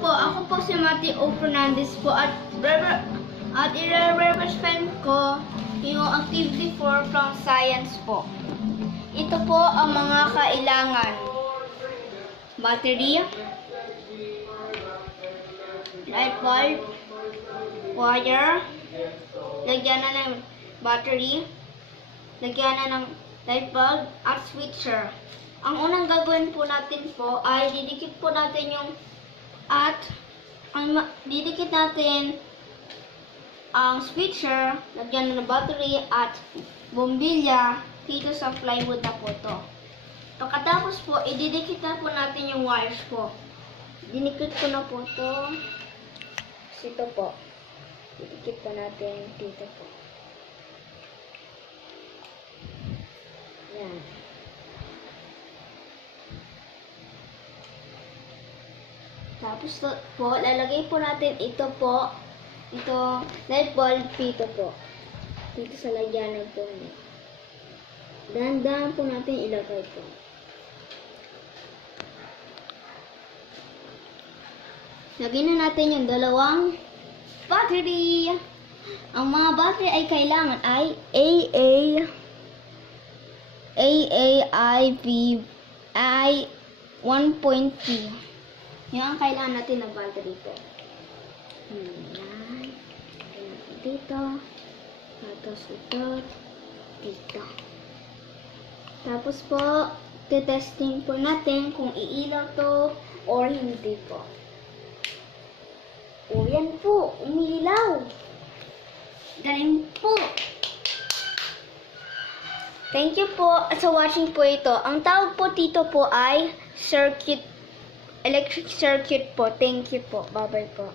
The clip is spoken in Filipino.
po, ako po si Matthew O. Fernandez po at i-represent ko yung activity 4 from science po. Ito po ang mga kailangan. Battery, light bulb, wire, lagyan na ng battery, lagyan na ng light bulb, at switcher. Ang unang gagawin po natin po ay didikit po natin didikit natin ang switcher, lagyan na ng battery at bombilya dito sa plywood na po to. Pagkatapos po, ididikit na po natin yung wires po. Dinikit ko na po to. Ito po. Didikit po natin dito po. Yan. Tapos po, lalagay po natin ito po. Ito, light bulb dito po. Dito sa lagyanan po niya. Dahan-dahan po natin ilagay po. Lagyan na natin yung dalawang battery. Ang mga battery ay kailangan ay AAIV 1.3. Yan ang kailangan natin na battery po. Yan. Dito. Tapos ito. Dito. Tapos po, testing po natin kung iilaw to or hindi po. O, yan po. Umilaw. Galing po. Thank you po sa watching po ito. Ang tawag po dito po ay electric circuit po. Thank you po. Bye-bye po.